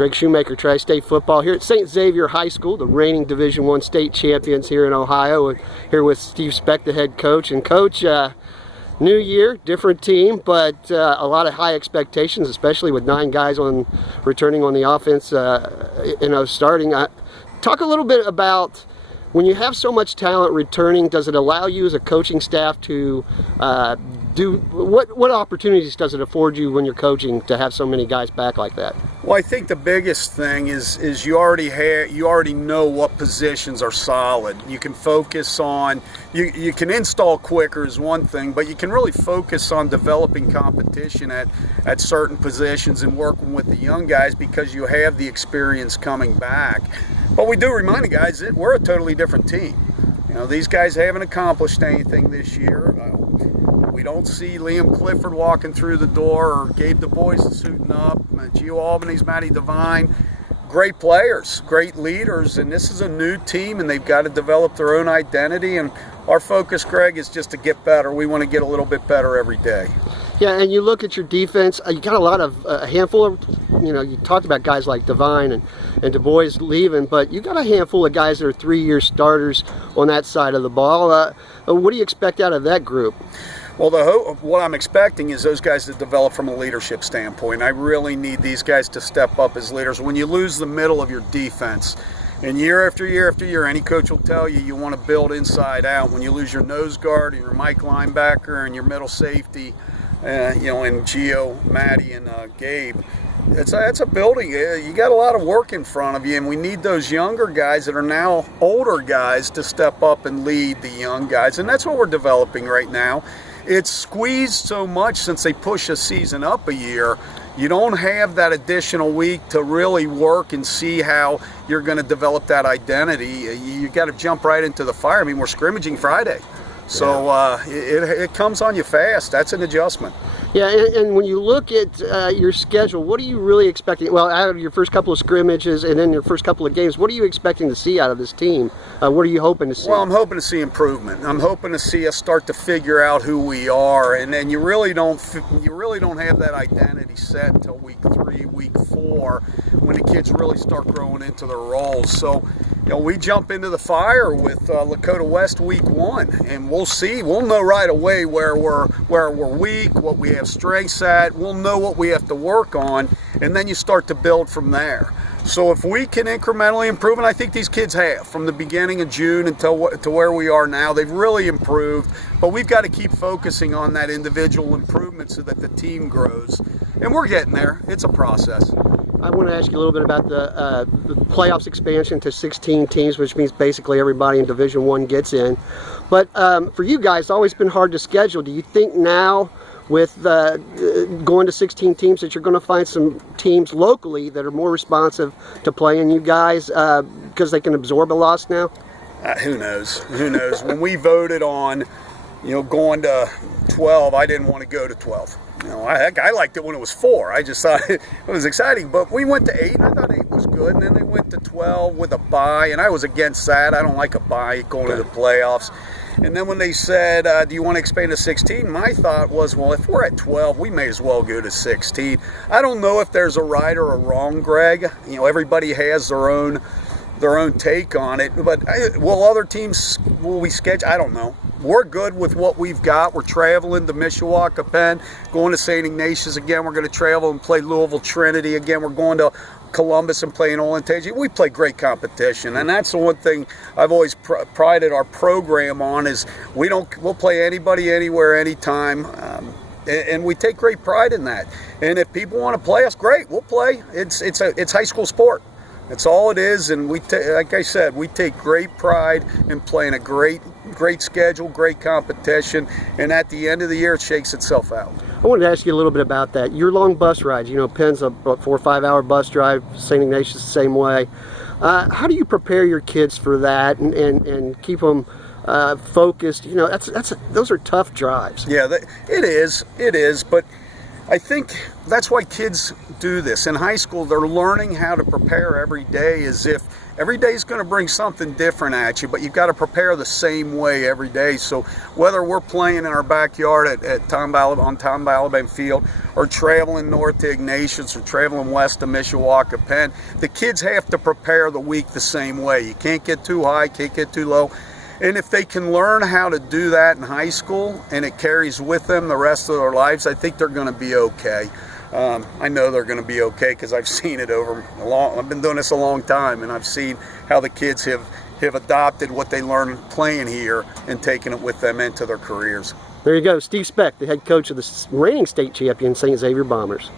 Greg Shoemaker, TriState football here at St. Xavier High School, the reigning Division I state champions here in Ohio. Here with Steve Specht, the head coach. And coach, new year, different team, but a lot of high expectations, especially with 9 guys returning on the offense, starting. Talk a little bit about, when you have so much talent returning, does it allow you as a coaching staff to what opportunities does it afford you when you're coaching to have so many guys back like that? Well, I think the biggest thing is you already know what positions are solid. You can focus on, you can install quicker is one thing, but you can really focus on developing competition at certain positions and working with the young guys because you have the experience coming back. But we do remind the guys that we're a totally different team. You know, these guys haven't accomplished anything this year. We don't see Liam Clifford walking through the door or Gabe Du Bois suiting up. Gio Albany's, Matty Devine. Great players, great leaders, and this is a new team, and they've got to develop their own identity. And our focus, Greg, is just to get better. We want to get a little bit better every day. Yeah, and you look at your defense, you got a handful of, you talked about guys like Devine and Du Bois leaving, but you got a handful of guys that are 3-year starters on that side of the ball. What do you expect out of that group? Well, what I'm expecting is those guys to develop from a leadership standpoint. I really need these guys to step up as leaders. When you lose the middle of your defense, and year after year after year, any coach will tell you you want to build inside out. When you lose your nose guard and your Mike linebacker and your middle safety, and Gio, Matty, and Gabe, it's a building. You got a lot of work in front of you, and we need those younger guys that are now older guys to step up and lead the young guys, and that's what we're developing right now. It's squeezed so much since they push a season up a year. You don't have that additional week to really work and see how you're going to develop that identity. You got to jump right into the fire. I mean, we're scrimmaging Friday. So it comes on you fast. That's an adjustment. Yeah, and when you look at your schedule, what are you really expecting? Well, out of your first couple of scrimmages and then your first couple of games, what are you expecting to see out of this team? What are you hoping to see? Well, I'm hoping to see improvement. I'm hoping to see us start to figure out who we are, and then you really don't have that identity set until week 3, week 4, when the kids really start growing into their roles. So, we jump into the fire with Lakota West week 1, and we'll see. We'll know right away where we're weak, what we have strengths at. We'll know what we have to work on, and then you start to build from there. So if we can incrementally improve, and I think these kids have, from the beginning of June to where we are now, they've really improved. But we've got to keep focusing on that individual improvement so that the team grows. And we're getting there. It's a process. I want to ask you a little bit about the playoffs expansion to 16 teams, which means basically everybody in Division I gets in. But for you guys, it's always been hard to schedule. Do you think now, with going to 16 teams, that you're going to find some teams locally that are more responsive to playing you guys because they can absorb a loss now? Who knows? Who knows? When we voted on, going to 12, I didn't want to go to 12. I liked it when it was 4. I just thought it was exciting. But we went to 8, and I thought 8 was good. And then they went to 12 with a bye, and I was against that. I don't like a bye going to the playoffs. And then when they said, do you want to expand to 16? My thought was, well, if we're at 12, we may as well go to 16. I don't know if there's a right or a wrong, Greg. Everybody has their own take on it. But will we schedule? I don't know. We're good with what we've got. We're traveling to Mishawaka, Penn, going to St. Ignatius again. We're going to travel and play Louisville Trinity again. We're going to Columbus and playing Olentangy. We play great competition, and that's the one thing I've always prided our program on is we'll play anybody, anywhere, anytime, and we take great pride in that. And if people want to play us, great, we'll play. It's high school sport. That's all it is, and like I said, we take great pride in playing a great schedule, great competition, and at the end of the year, it shakes itself out. I wanted to ask you a little bit about that. Your long bus rides, Penn's a 4 or 5 hour bus drive, St. Ignatius the same way. How do you prepare your kids for that and keep them focused? Those are tough drives. Yeah, it is, but I think that's why kids do this. In high school, they're learning how to prepare every day as if every day is going to bring something different at you, but you've got to prepare the same way every day. So whether we're playing in our backyard on Tomba, Alabama Field, or traveling north to Ignatius, or traveling west to Mishawaka, Penn, the kids have to prepare the week the same way. You can't get too high, can't get too low. And if they can learn how to do that in high school and it carries with them the rest of their lives, I think they're going to be okay. I know they're going to be okay because I've seen it I've been doing this a long time, and I've seen how the kids have adopted what they learned playing here and taken it with them into their careers. There you go, Steve Specht, the head coach of the reigning state champion St. Xavier Bombers.